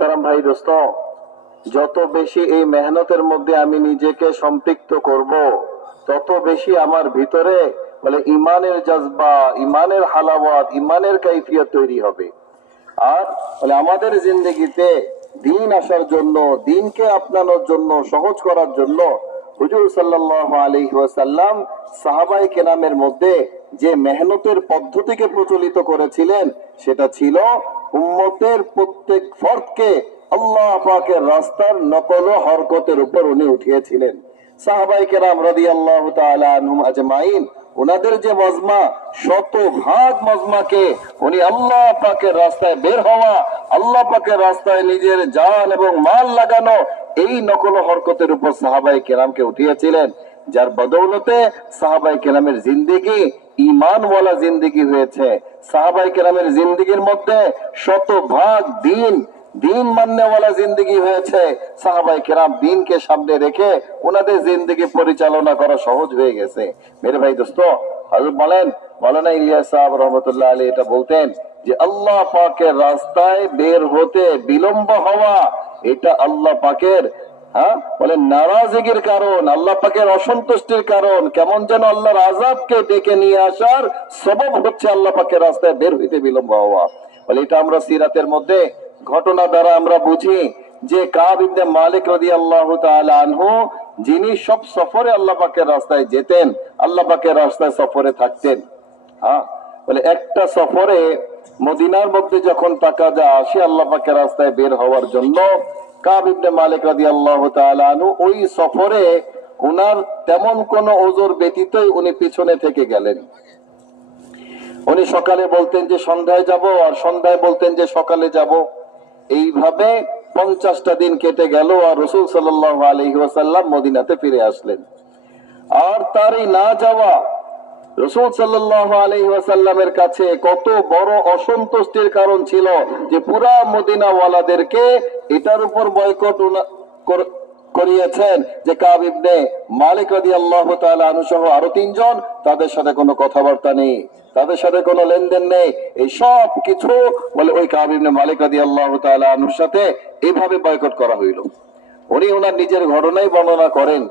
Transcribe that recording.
মোহতারাম ভাই দোস্ত, যত বেশি এই মেহনতের মধ্যে আমি নিজেকে সম্পৃক্ত করব, তত বেশি আমার ভিতরে বলে ইমানের জজবা, ইমানের হালাওয়াত, ইমানের কাইফিয়ত তৈরি হবে। আর বলে আমাদের জিন্দগিতে দিন আসার জন্য, দিনকে আপনানোর জন্য, সহজ করার জন্য হুজুর সাল্লাল্লাহু আলাইহি ওয়াসাল্লাম সাহাবায়ে কেরামের মধ্যে যে মেহনতের পদ্ধতিকে প্রচলিত করেছিলেন, সেটা ছিল উম্মতের প্রত্যেক ফরদকে আল্লাহ পাকের রাস্তার নকল ও হরকতের উপর উনি উঠিয়েছিলেন। সাহাবায়ে কেরাম রাদিয়াল্লাহু তাআলা আনহুম আজমাইন, ওনাদের যে মজমা, শতভাগ মজমাকে উনি আল্লাহ পাকের রাস্তায় বের হওয়া, আল্লাহ পাকের রাস্তায় নিজের জান এবং মাল লাগানো, এই নকল হরকতের উপর সাহাবায়ে কেরামকে উঠিয়েছিলেন, যার বদৌলতে সাহাবায়ে কেরামের জিন্দেগি ঈমানওয়ালা জিন্দেগি হয়েছে। সাহাবায়ে কেরামের জিন্দেগির মধ্যে শতভাগ দিন মাননেওয়ালা জিন্দেগি হয়েছে। সাহাবায়ে কেরাম দিনকে সামনে রেখে ওনাদের জিন্দেগি পরিচালনা করা সহজ হয়ে গেছে। মেরে ভাই দোস্ত, হযরত মাওলানা ইলিয়াস সাহেব রহমতুল্লাহ আলাইহি এটা বলতেন যে আল্লাহ পাকের রাস্তায় বের হতে বিলম্ব হওয়া, এটা আল্লাহ পাকের বলে নারাজগির কারণ, আল্লাহ পাকের অসন্তুষ্টির কারণ। কেমন যেন আল্লাহর আযাবকে ডেকে নিয়ে আসার সবব হচ্ছে আল্লাহ পাকের রাস্তায় বের হইতে বিলম্ব হওয়া। বলে এটা আমরা সিরাতের মধ্যে ঘটনা দ্বারা আমরা বুঝি যে কাব ইবনে মালিক রাদিয়াল্লাহু তাআলা আনহু, যিনি সব সফরে আল্লাহ পাকের রাস্তায় যেতেন, আল্লাহ পাকের রাস্তায় সফরে থাকতেন। বলে একটা সফরে মদিনার মধ্যে যখন তাকাজা আসে আল্লাহ পাকের রাস্তায় বের হওয়ার জন্য, কাব ইবনে মালিক রাদিয়াল্লাহু তাআলা আনহু ওই সফরে উনার তেমন কোন ওজর ব্যতীতই উনি পিছনে থেকে গেলেন। উনি সকালে বলতেন যে সন্ধ্যায় যাব, আর সন্ধ্যায় বলতেন যে সকালে যাব। এইভাবে 50টা দিন কেটে গেল, আর রাসূল সাল্লাল্লাহু আলাইহি ওয়াসাল্লাম মদিনাতে ফিরে আসলেন। আর তার এই না যাওয়া রাসূল সাল্লাল্লাহু আলাইহি ওয়াসাল্লামের কাছে কত বড় অসন্তুষ্টির কারণ ছিল যে পুরা মদিনা ওয়ালাদেরকে এটার উপর বয়কট করিয়েছেন যে কাব ইবনে মালিক রাদিয়াল্লাহু তাআলা আনহু সহ আরো 3 জন, তাদের সাথে কোনো কথাবার্তা নেই, তাদের সাথে কোনো লেনদেন নেই। এই সব কিছু বলে ওই কাব ইবনে মালিক রাদিয়াল্লাহু তাআলা আনহুর সাথে এইভাবে বয়কট করা হইল। উনি ওনার নিজের ঘটনাই বর্ণনা করেন।